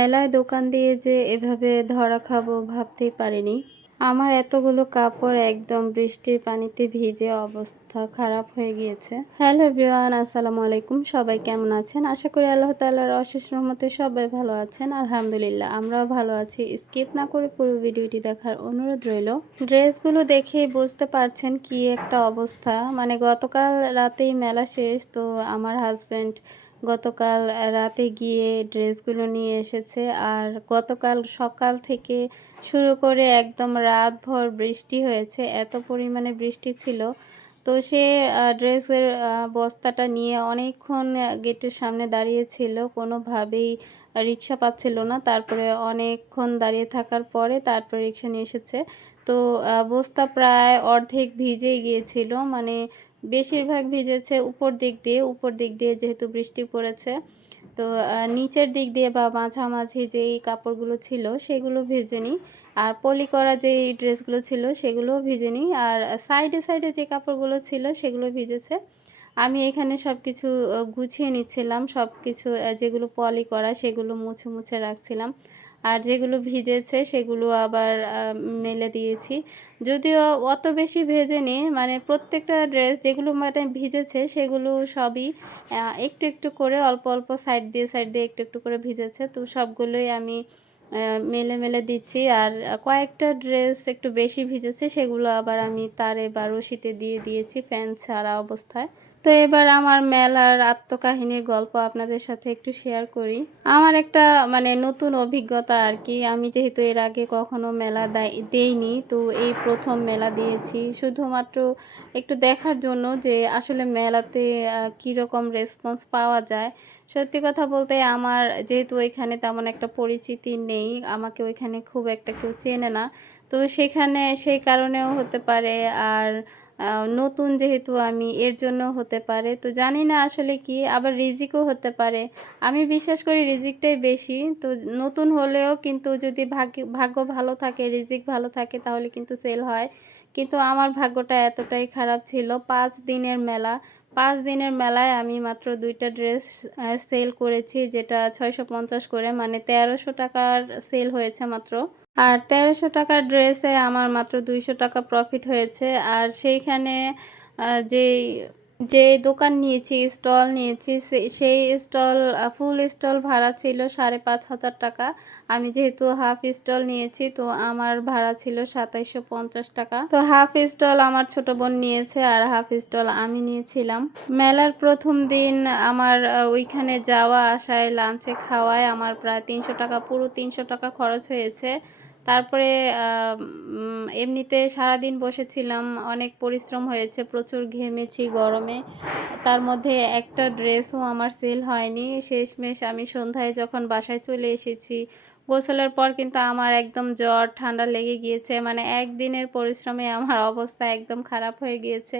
মেলায় দোকান দিয়ে যে এভাবে ধরা খাব ভাবতেই পারিনি। আমার এতগুলো কাপড় একদম বৃষ্টির পানিতে ভিজে অবস্থা খারাপ হয়ে গিয়েছে। হ্যালো বিওয়ান আসসালামু আলাইকুম। সবাই কেমন আছেন? আশা করি আল্লাহ তাল্লাহর অশেষ রহমতে সবাই ভালো আছেন। আলহামদুলিল্লাহ, আমরাও ভালো আছি। স্কিপ না করে পুরো ভিডিওটি দেখার অনুরোধ রইল। ড্রেসগুলো দেখে বুঝতে পারছেন কি একটা অবস্থা। মানে গতকাল রাতেই মেলা শেষ, তো আমার হাজব্যান্ড গতকাল রাতে গিয়ে ড্রেসগুলো নিয়ে এসেছে আর গতকাল সকাল থেকে শুরু করে একদম রাতভর বৃষ্টি হয়েছে, এত পরিমাণে বৃষ্টি ছিল। তো সে ড্রেসের বস্তাটা নিয়ে অনেকক্ষণ গেটের সামনে দাঁড়িয়েছিল কোনোভাবেই রিক্সা পাচ্ছিল না। তারপরে অনেকক্ষণ দাঁড়িয়ে থাকার পরে তারপরে রিক্সা নিয়ে এসেছে। তো বস্তা প্রায় অর্ধেক ভিজেই গিয়েছিল মানে বেশিরভাগ ভিজেছে উপর দিক দিয়ে, উপর দিক দিয়ে যেহেতু বৃষ্টি পড়েছে। তো নিচের দিক দিয়ে বা মাঝামাঝি যেই কাপড়গুলো ছিল সেগুলো ভেজেনি। আর পলি করা যেই ড্রেসগুলো ছিল সেগুলোও ভিজেনি। আর সাইডে সাইডে যে কাপড়গুলো ছিল সেগুলো ভিজেছে। আমি এখানে সব কিছু গুছিয়ে নিচ্ছিলাম। সব কিছু যেগুলো পলি করা সেগুলো মুছে মুছে রাখছিলাম। আর যেগুলো ভিজেছে সেগুলো আবার মেলে দিয়েছি। যদিও অত বেশি ভেজেনি মানে প্রত্যেকটা ড্রেস যেগুলো মানে ভিজেছে সেগুলো সবই একটু একটু করে অল্প অল্প সাইড দিয়ে সাইড দিয়ে একটু একটু করে ভিজেছে। তো সবগুলোই আমি মেলে মেলে দিচ্ছি। আর কয়েকটা ড্রেস একটু বেশি ভিজেছে সেগুলো আবার আমি তারে বা রশিতে দিয়ে দিয়েছি ফ্যান ছাড়া অবস্থায়। তো এবার আমার মেলার আত্মকাহিনীর গল্প আপনাদের সাথে একটু শেয়ার করি। আমার একটা মানে নতুন অভিজ্ঞতা আর কি। আমি যেহেতু এর আগে কখনো মেলা দেইনি, তো এই প্রথম মেলা দিয়েছি। শুধুমাত্র একটু দেখার জন্য যে আসলে মেলাতে কীরকম রেসপন্স পাওয়া যায়। সত্যি কথা বলতে আমার যেহেতু ওইখানে তেমন একটা পরিচিতি নেই, আমাকে ওইখানে খুব একটা কেউ চেনে না। তো সেখানে সেই কারণেও হতে পারে। আর নতুন যেহেতু আমি, এর জন্য হতে পারে। তো জানি না আসলে কি, আবার রিজিকও হতে পারে। আমি বিশ্বাস করি রিজিকটাই বেশি। তো নতুন হলেও কিন্তু যদি ভাগ্য ভাগ্য ভালো থাকে, রিজিক ভালো থাকে, তাহলে কিন্তু সেল হয়। কিন্তু আমার ভাগ্যটা এতটাই খারাপ ছিল। পাঁচ দিনের মেলা, পাঁচ দিনের মেলায় আমি মাত্র দুইটা ড্রেস সেল করেছি, যেটা ছয়শো পঞ্চাশ করে মানে তেরোশো টাকার সেল হয়েছে মাত্র। আর তেরোশো টাকার ড্রেসে আমার মাত্র দুইশো টাকা প্রফিট হয়েছে। আর সেইখানে যেই, যে দোকান নিয়েছি, স্টল নিয়েছি সেই স্টল ফুল স্টল ভাড়া ছিল সাড়ে পাঁচ হাজার টাকা। আমি যেহেতু হাফ স্টল নিয়েছি, তো আমার ভাড়া ছিল সাতাইশশো পঞ্চাশ টাকা। তো হাফ স্টল আমার ছোট বোন নিয়েছে আর হাফ স্টল আমি নিয়েছিলাম। মেলার প্রথম দিন আমার ওইখানে যাওয়া, আসায় লাঞ্চে খাওয়ায় আমার প্রায় তিনশো টাকা, পুরো তিনশো টাকা খরচ হয়েছে। তারপরে এমনিতে সারাদিন বসেছিলাম, অনেক পরিশ্রম হয়েছে, প্রচুর ঘেমেছি গরমে। তার মধ্যে একটা ড্রেসও আমার সেল হয়নি। শেষমেশ আমি সন্ধ্যায় যখন বাসায় চলে এসেছি, গোসলের পর কিন্তু আমার একদম জ্বর, ঠান্ডা লেগে গিয়েছে। মানে একদিনের পরিশ্রমে আমার অবস্থা একদম খারাপ হয়ে গিয়েছে।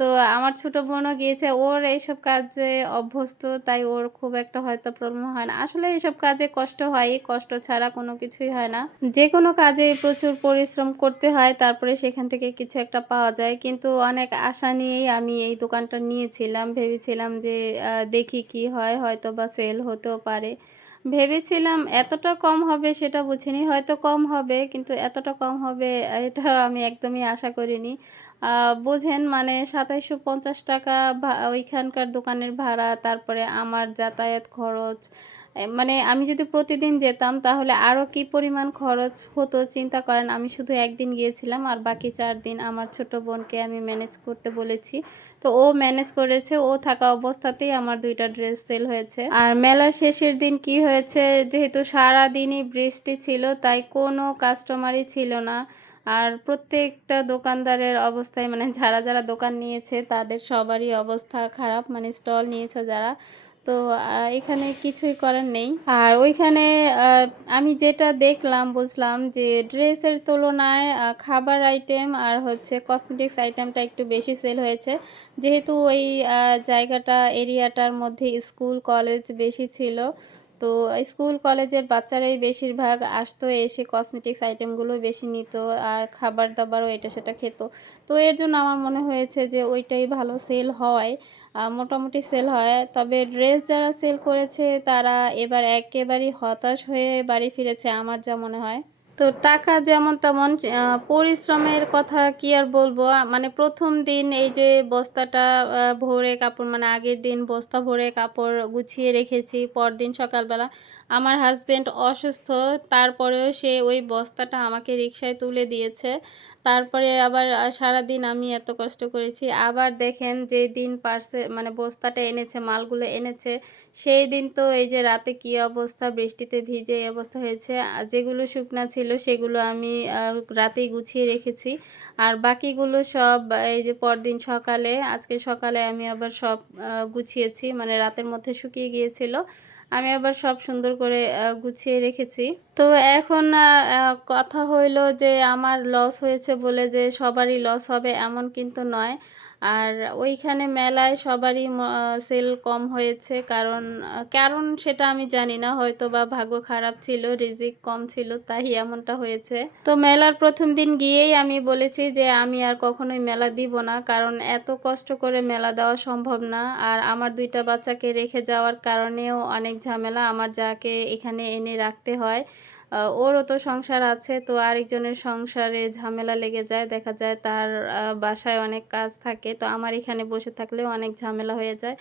তো আমার ছোট বোনও গিয়েছে, ওর এইসব কাজে অভ্যস্ত, তাই ওর খুব একটা হয়তো প্রবলেম হয় না। আসলে এইসব কাজে কষ্ট হয় কষ্ট ছাড়া কোনো কিছুই হয় না। যে কোনো কাজে প্রচুর পরিশ্রম করতে হয়, তারপরে সেখান থেকে কিছু একটা পাওয়া যায়। কিন্তু অনেক আশা নিয়েই আমি এই দোকানটা নিয়েছিলাম, ভেবেছিলাম যে দেখি কি হয় হয়তো বা সেল হতেও পারে। ভেবেছিলাম এতটা কম হবে সেটা বুঝিনি, হয়তো কম হবে, কিন্তু এতটা কম হবে এটা আমি একদমই আশা করিনি। বোঝেন মানে সাতাইশশো পঞ্চাশ টাকা ওইখানকার দোকানের ভাড়া, তারপরে আমার যাতায়াত খরচ। মানে আমি যদি প্রতিদিন যেতাম তাহলে আরও কি পরিমাণ খরচ হতো চিন্তা করেন, আমি শুধু একদিন গিয়েছিলাম আর বাকি চার দিন আমার ছোট বোনকে আমি ম্যানেজ করতে বলেছি। তো ও ম্যানেজ করেছে, ও থাকা অবস্থাতেই আমার দুইটা ড্রেস সেল হয়েছে। আর মেলার শেষের দিন কি হয়েছে, যেহেতু সারা দিনই বৃষ্টি ছিল, তাই কোনো কাস্টমারই ছিল না। আর প্রত্যেকটা দোকানদারের অবস্থায় মানে যারা যারা দোকান নিয়েছে তাদের সবারই অবস্থা খারাপ মানে স্টল নিয়েছে যারা। তো এখানে কিছুই করার নেই। আর ওইখানে আমি যেটা দেখলাম, বুঝলাম যে ড্রেসের তুলনায় খাবার আইটেম আর হচ্ছে কসমেটিক্স আইটেমটা একটু বেশি সেল হয়েছে। যেহেতু ওই জায়গাটা এরিয়াটার মধ্যে স্কুল কলেজ বেশি ছিল তো স্কুল, কলেজের বাচ্চারাই বেশিরভাগ আসতো, এসে কসমেটিক্স আইটেমগুলো বেশি নিত আর খাবার দাবারও এটা সেটা খেত। তো এর জন্য আমার মনে হয়েছে যে ওইটাই ভালো সেল হয় মোটামুটি সেল হয়। তবে ড্রেস যারা সেল করেছে তারা এবার একেবারেই হতাশ হয়ে বাড়ি ফিরেছে, আমার যা মনে হয়। তো টাকা যেমন তেমন পরিশ্রমের কথা কি আর বলব? মানে প্রথম দিন এই যে বস্তাটা ভরে কাপড় মানে আগের দিন বস্তা ভরে কাপড় গুছিয়ে রেখেছি পরদিন সকালবেলা। আমার হাজবেন্ড অসুস্থ তারপরেও সে ওই বস্তাটা আমাকে রিক্সায় তুলে দিয়েছে। তারপরে আবার আহ, সারাদিন আমি এত কষ্ট করেছি। আবার দেখেন যে দিন পার্সে মানে বস্তাটা এনেছে মালগুলো এনেছে। সেই দিন তো এই যে রাতে কি অবস্থা বৃষ্টিতে ভিজে এই অবস্থা হয়েছে। যেগুলো শুকনা ছিল সেগুলো আমি রাতেই গুছিয়ে রেখেছি। আর বাকিগুলো সব, এই যে পরদিন সকালে, আজকে সকালে আমি আবার সব গুছিয়েছি। মানে রাতের মধ্যে শুকিয়ে গিয়েছিল। আমি আবার সব সুন্দর করে গুছিয়ে রেখেছি। তো এখন কথা হইল যে আমার লস হয়েছে বলে যে সবারই লস হবে এমন কিন্তু নয়। আর ওইখানে মেলায় সবারই সেল কম হয়েছে কারণ কারণ সেটা আমি জানি না। হয়তো বা ভাগ্য খারাপ ছিল, রিজিক কম ছিল, তাই এমনটা হয়েছে। তো মেলার প্রথম দিন গিয়েই আমি বলেছি যে আমি আর কখনোই মেলা দিব না কারণ এত কষ্ট করে মেলা দেওয়া সম্ভব না। আর আমার দুইটা বাচ্চাকে রেখে যাওয়ার কারণেও অনেক ঝামেলা। আমার যাকে এখানে এনে রাখতে হয় ওরও তো সংসার আছে, তো আরেকজনের সংসারে ঝামেলা লেগে যায়, দেখা যায় তার বাসায় অনেক কাজ থাকে, তো আমার এখানে বসে থাকলেও অনেক ঝামেলা হয়ে যায়।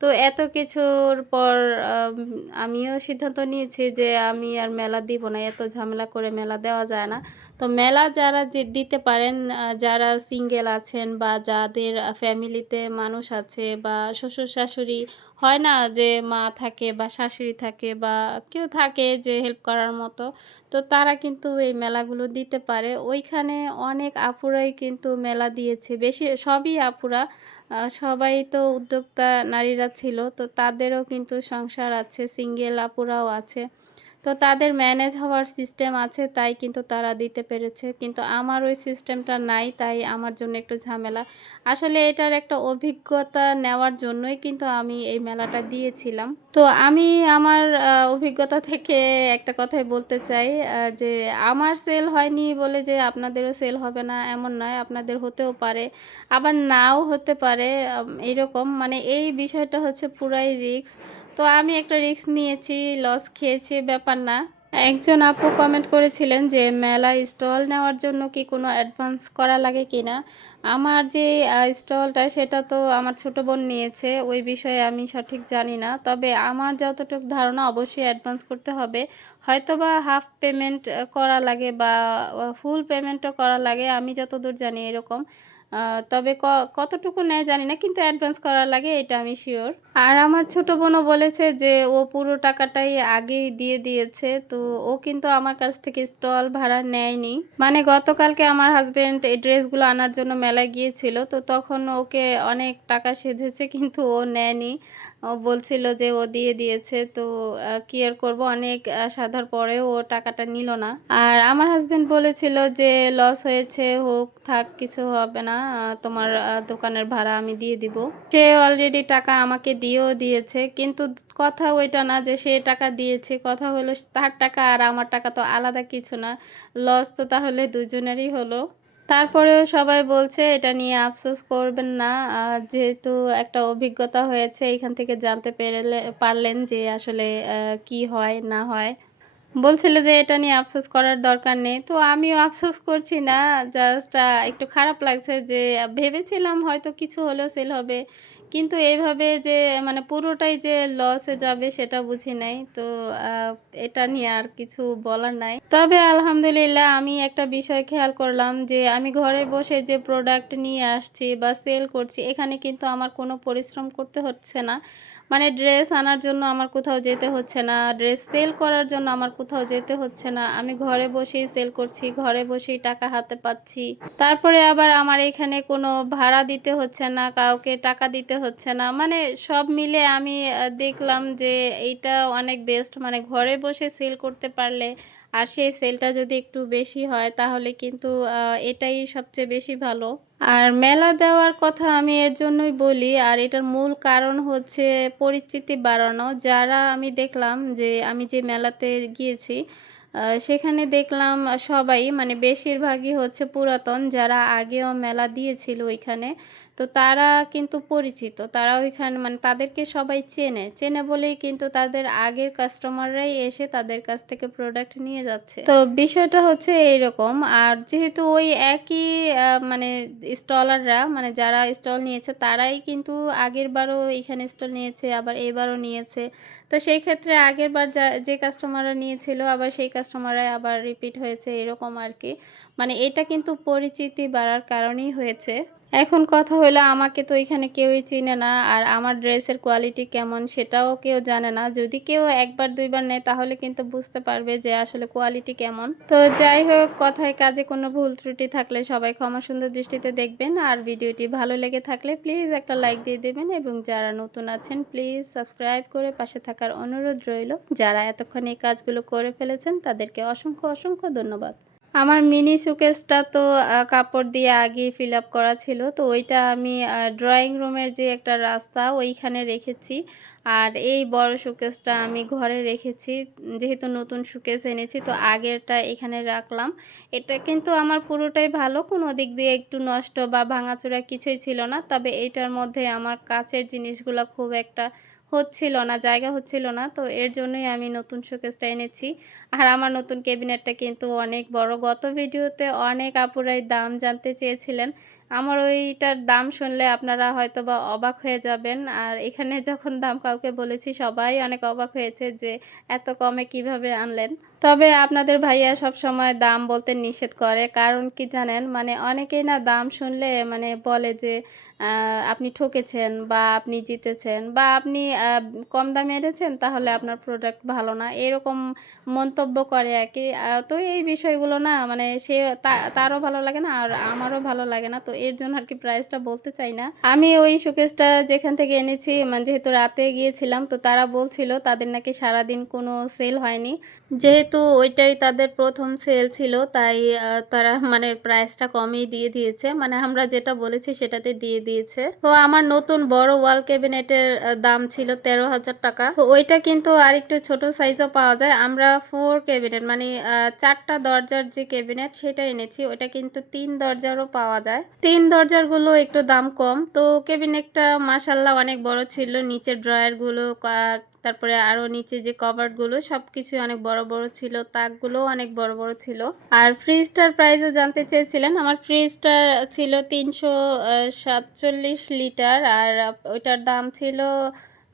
তো এত কিছুর পর আমিও সিদ্ধান্ত নিয়েছি যে আমি আর মেলা দিব না, এত ঝামেলা করে মেলা দেওয়া যায় না। তো মেলা যারা দিতে পারেন যারা সিঙ্গেল আছেন বা যাদের ফ্যামিলিতে মানুষ আছে বা শ্বশুর শাশুড়ি হয় না যে মা থাকে বা শাশুড়ি থাকে বা কেউ থাকে যে হেল্প করার মতো। তো তারা কিন্তু এই মেলাগুলো দিতে পারে। ওইখানে অনেক আপুরাই কিন্তু মেলা দিয়েছে। বেশি, সবই আপুরা। সবাই তো উদ্যোক্তা নারীরা ছিল। তো তাদেরও কিন্তু সংসার আছে সিঙ্গেল আপুরাও আছে। তো তাদের ম্যানেজ হওয়ার সিস্টেম আছে, তাই কিন্তু তারা দিতে পেরেছে। কিন্তু আমার ওই সিস্টেমটা নাই, তাই আমার জন্য একটু ঝামেলা। আসলে এটার একটা অভিজ্ঞতা নেওয়ার জন্যই কিন্তু আমি এই মেলাটা দিয়েছিলাম। তো আমি আমার অভিজ্ঞতা থেকে একটা কথাই বলতে চাই যে আমার সেল হয়নি বলে যে আপনাদেরও সেল হবে না, এমন নয়, আপনাদের হতেও পারে। আবার নাও হতে পারে এরকম। মানে এই বিষয়টা হচ্ছে পুরাই রিস্ক তো আমি একটা রিস্ক নিয়েছি লস খেয়েছি, ব্যাপার না। একজন আপু কমেন্ট করেছিলেন যে, মেলা স্টল নেওয়ার জন্য কি কোনো অ্যাডভান্স করা লাগে কি না? আমার যে স্টলটা সেটা তো আমার ছোট বোন নিয়েছে, ওই বিষয়ে আমি সঠিক জানি না। তবে আমার যতটুকু ধারণা অবশ্যই অ্যাডভান্স করতে হবে। হয়তো বা হাফ পেমেন্ট করা লাগে বা ফুল পেমেন্টও করা লাগে, আমি যতদূর জানি এরকম। তবে কতটুকু নেয় জানি না, কিন্তু অ্যাডভান্স করা লাগে, এটা আমি শিওর আর আমার ছোট বোনও বলেছে যে, ও পুরো টাকাটাই আগেই দিয়ে দিয়েছে, তো ও কিন্তু আমার কাছ থেকে স্টল ভাড়া নেয়নি। মানে গতকালকে আমার হাজব্যান্ড এই ড্রেসগুলো আনার জন্য মেলায় গিয়েছিল, তো তখন ওকে অনেক টাকা সেধেছে, কিন্তু ও নেয়নি। ও বলছিল যে, ও দিয়ে দিয়েছে, তো কি আর করব, অনেক সাধার পরেও ও টাকাটা নিল না। আর আমার হাজব্যান্ড বলেছিল যে লস হয়েছে, হোক, থাক, কিছু হবে না। তোমার দোকানের ভাড়া আমি দিয়ে দিব। সে অলরেডি টাকা আমাকে দিয়েও দিয়েছে, কিন্তু কথা ওইটা না যে সে টাকা দিয়েছে, কথা হলো তার টাকা আর আমার টাকা তো আলাদা কিছু না লস তো তাহলে দুজনেরই হলো। তারপরেও সবাই বলছে, এটা নিয়ে আফসোস করবেন না। যেহেতু একটা অভিজ্ঞতা হয়েছে, এখান থেকে জানতে পেরেলে, পারলেন যে আসলে কি হয়, না হয়। বলছিল যে এটা নিয়ে আফসোস করার দরকার নেই। তো আমিও আফসোস করছি না জাস্ট একটু খারাপ লাগছে যে, ভেবেছিলাম হয়তো কিছু হলেও সেল হবে। কিন্তু এইভাবে যে মানে পুরোটাই যে লসে যাবে সেটা বুঝি নাই। তো এটা নিয়ে আর কিছু বলার নাই। তবে আলহামদুলিল্লাহ আমি একটা বিষয় খেয়াল করলাম যে, আমি ঘরে বসে যে প্রোডাক্ট নিয়ে আসছি বা সেল করছি, এখানে কিন্তু আমার কোনো পরিশ্রম করতে হচ্ছে না। মানে ড্রেস আনার জন্য আমার কোথাও যেতে হচ্ছে না ড্রেস সেল করার জন্য আমার কোথাও যেতে হচ্ছে না। আমি ঘরে বসেই সেল করছি, ঘরে বসেই টাকা হাতে পাচ্ছি। তারপরে আবার আমার এখানে কোনো ভাড়া দিতে হচ্ছে না, কাউকে টাকা দিতে হচ্ছে না। মানে সব মিলে আমি দেখলাম যে এইটা অনেক বেস্ট মানে ঘরে বসে সেল করতে পারলে আর সেই সেলটা যদি একটু বেশি হয় তাহলে কিন্তু এটাই সবচেয়ে বেশি ভালো। আর মেলা দেওয়ার কথা আমি এর জন্যই বলি, আর এটার মূল কারণ হচ্ছে পরিচিতি বাড়ানো। যারা আমি দেখলাম যে আমি যে মেলাতে গিয়েছি সেখানে দেখলাম সবাই মানে বেশিরভাগই হচ্ছে পুরাতন, যারা আগেও মেলা দিয়েছিল ওইখানে। তো তারা কিন্তু পরিচিত। তারা ওইখানে মানে তাদেরকে সবাই চেনে। চেনে বলেই কিন্তু তাদের আগের কাস্টমাররাই এসে তাদের কাছ থেকে প্রোডাক্ট নিয়ে যাচ্ছে। তো বিষয়টা হচ্ছে এইরকম। আর যেহেতু ওই একই মানে স্টলাররা মানে যারা স্টল নিয়েছে, তারাই কিন্তু আগের বারও এখানে স্টল নিয়েছে, আবার এবারও নিয়েছে। তো সেই ক্ষেত্রে আগের বার যা, যে কাস্টমাররা নিয়েছিল, আবার সেই কাস্টমাররাই আবার রিপিট হয়েছে, এরকম আর কি মানে এটা কিন্তু পরিচিতি বাড়ার কারণেই হয়েছে। এখন কথা হলো আমাকে তো এখানে কেউই চিনে না, আর আমার ড্রেসের কোয়ালিটি কেমন সেটাও কেউ জানে না। যদি কেউ একবার দুইবার নেয়, তাহলে কিন্তু বুঝতে পারবে যে আসলে কোয়ালিটি কেমন। তো যাই হোক, কথায় কাজে কোনো ভুল ত্রুটি থাকলে সবাই ক্ষমা সুন্দর দৃষ্টিতে দেখবেন। আর ভিডিওটি ভালো লেগে থাকলে প্লিজ একটা লাইক দিয়ে দেবেন। এবং যারা নতুন আছেন প্লিজ সাবস্ক্রাইব করে পাশে থাকার অনুরোধ রইল। যারা এতক্ষণ এই কাজগুলো করে ফেলেছেন, তাদেরকে অসংখ্য অসংখ্য ধন্যবাদ। আমার মিনি সুকেসটা তো কাপড় দিয়ে আগে ফিল আপ করা ছিল। তো ওইটা আমি ড্রয়িং রুমের যে একটা রাস্তা, ওইখানে রেখেছি। আর এই বড় সুকেসটা আমি ঘরে রেখেছি। যেহেতু নতুন সুকেস এনেছি, তো আগেরটা এখানে রাখলাম। এটা কিন্তু আমার পুরোটাই ভালো। কোনো দিক দিয়ে একটু নষ্ট বা ভাঙাচোরা কিছুই ছিল না। তবে এইটার মধ্যে আমার কাছের জিনিসগুলো খুব একটা হচ্ছিল না, জায়গা হচ্ছিল না। তো এর জন্যই আমি নতুন শোকেসটা এনেছি। আর আমার নতুন ক্যাবিনেটটা কিন্তু অনেক বড়। গত ভিডিওতে অনেক আপুরাই দাম জানতে চেয়েছিলেন। আমার ওইটার দাম শুনলে আপনারা হয়তো বা অবাক হয়ে যাবেন। আর এখানে যখন দাম কাউকে বলেছি, সবাই অনেক অবাক হয়েছে যে এত কমে কীভাবে আনলেন। তবে আপনাদের ভাইয়া সব সময় দাম বলতে নিষেধ করে। কারণ কি জানেন? মানে অনেকেই না দাম শুনলে মানে বলে যে আপনি ঠকেছেন বা আপনি জিতেছেন বা আপনি কম দামে এনেছেন, তাহলে আপনার প্রোডাক্ট ভালো না। এরকম মন্তব্য করে আর কি। তো এই বিষয়গুলো না মানে সে তারও ভালো লাগে না, আর আমারও ভালো লাগে না, তো এর জন্য আর কি প্রাইসটা বলতে চাই না। আমি ওই শোকেসটা যেখান থেকে এনেছি মানে যেহেতু রাতে গিয়েছিলাম, তো তারা বলছিল তাদের নাকি সারাদিন কোনো সেল হয়নি। যেহেতু ওইটাই তাদের প্রথম সেল ছিল, তাই তারা মানে প্রাইসটা কমই দিয়ে দিয়েছে। মানে আমরা যেটা বলেছি সেটাতে দিয়ে দিয়েছে। তো আমার নতুন বড় ওয়াল ক্যাবিনেটের দাম ছিল তেরো হাজার টাকা। তো ওইটা কিন্তু আর একটু ছোট সাইজও পাওয়া যায়। আমরা ফোর ক্যাবিনেট মানে চারটা দরজার যে ক্যাবিনেট সেটা এনেছি, ওইটা কিন্তু তিন দরজারও পাওয়া যায়। তিন দরজারগুলো একটু দাম কম। তো ক্যাবিনেটটা মাসাল্লাহ অনেক বড় ছিল। নিচের ড্রয়ারগুলো তারপরে আরও নিচে যে কভারগুলো সবকিছু অনেক বড় বড় ছিল। তাকগুলো অনেক বড় বড় ছিল। আর ফ্রিজটার প্রাইসও জানতে চেয়েছিলেন। আমার ফ্রিজটা ছিল তিনশো সাতচল্লিশ লিটার। আর ওইটার দাম ছিল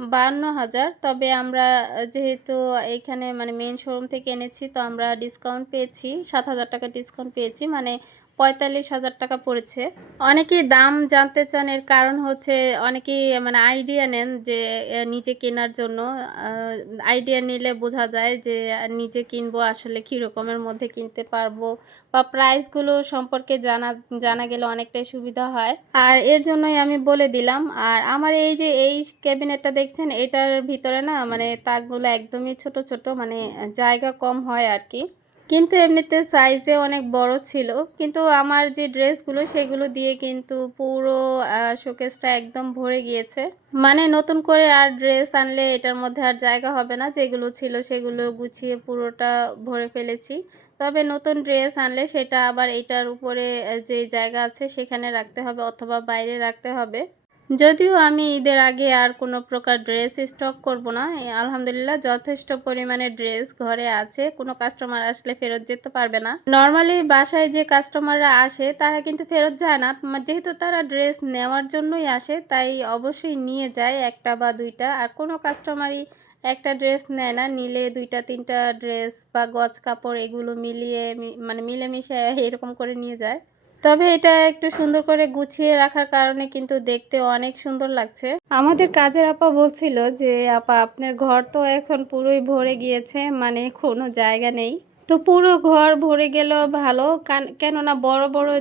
বান্ন হাজার। তবে আমরা যেহেতু এখানে মানে মেন শোরুম থেকে এনেছি, তো আমরা ডিসকাউন্ট পেয়েছি, সাত হাজার টাকা ডিসকাউন্ট পেয়েছি। মানে পঁয়তাল্লিশ হাজার টাকা পড়েছে। অনেকেই দাম জানতে চান, এর কারণ হচ্ছে অনেকেই মানে আইডিয়া নেন যে নিজে কেনার জন্য। আইডিয়া নিলে বোঝা যায় যে, নিজে কিনবো, আসলে কী রকমের মধ্যে কিনতে পারব বা প্রাইসগুলো সম্পর্কে জানা জানা গেলে অনেকটাই সুবিধা হয়। আর এর জন্যই আমি বলে দিলাম, আর আমার এই যে, এই ক্যাবিনেটটা দেখছেন, এটার ভিতরে না মানে তাকগুলো একদমই ছোট ছোট মানে জায়গা কম হয় আর কি। কিন্তু এমনিতে সাইজে অনেক বড় ছিল। কিন্তু আমার যে ড্রেসগুলো সেগুলো দিয়ে কিন্তু পুরো শোকেসটা একদম ভরে গিয়েছে। মানে নতুন করে আর ড্রেস আনলে এটার মধ্যে আর জায়গা হবে না। যেগুলো ছিল, সেগুলো গুছিয়ে পুরোটা ভরে ফেলেছি। তবে নতুন ড্রেস আনলে সেটা আবার এটার উপরে যে জায়গা আছে, সেখানে রাখতে হবে অথবা বাইরে রাখতে হবে। যদিও আমি ঈদের আগে আর কোনো প্রকার ড্রেস স্টক করব না আলহামদুলিল্লাহ যথেষ্ট পরিমাণে ড্রেস ঘরে আছে, কোনো কাস্টমার আসলে ফেরত যেতে পারবে না। নর্মালি বাসায় যে কাস্টমাররা আসে, তারা কিন্তু ফেরত যায় না যেহেতু তারা ড্রেস নেওয়ার জন্যই আসে, তাই অবশ্যই নিয়ে যায় একটা বা দুইটা, আর কোনো কাস্টমারই একটা ড্রেস নেয় না, নিলে দুইটা, তিনটা ড্রেস বা গজ কাপড় এগুলো মিলিয়ে মানে মিলেমিশে এরকম করে নিয়ে যায়। তবে এটা একটু সুন্দর করে গুছিয়ে রাখার কারণে কিন্তু দেখতে অনেক সুন্দর লাগছে। আমাদের কাজের আপা বলছিল যে, আপা, আপনার ঘর তো এখন পুরোই ভরে গিয়েছে মানে কোনো জায়গা নেই। তো পুরো ঘর ভরে গেল ভালো, কান- কেননা বড় বড়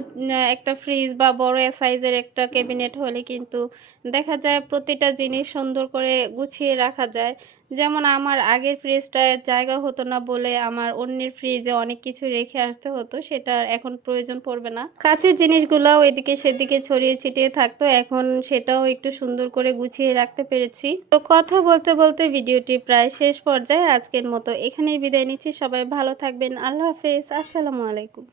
একটা ফ্রিজ বা বড় সাইজের একটা ক্যাবিনেট হলে কিন্তু দেখা যায় প্রতিটা জিনিস সুন্দর করে গুছিয়ে রাখা যায়। যেমন আমার আগের ফ্রিজটায় জায়গা হতো না বলে আমার অন্যের ফ্রিজে অনেক কিছু রেখে আসতে হতো, সেটা এখন প্রয়োজন পড়বে না। কাছের জিনিসগুলোও এদিকে সেদিকে ছড়িয়ে ছিটিয়ে থাকতো, এখন সেটাও একটু সুন্দর করে গুছিয়ে রাখতে পেরেছি। তো কথা বলতে বলতে ভিডিওটি প্রায় শেষ পর্যায়ে আজকের মতো এখানেই বিদায় নিচ্ছি, সবাই ভালো থাকবেন, আল্লাহ হাফেজ, আসসালামু আলাইকুম।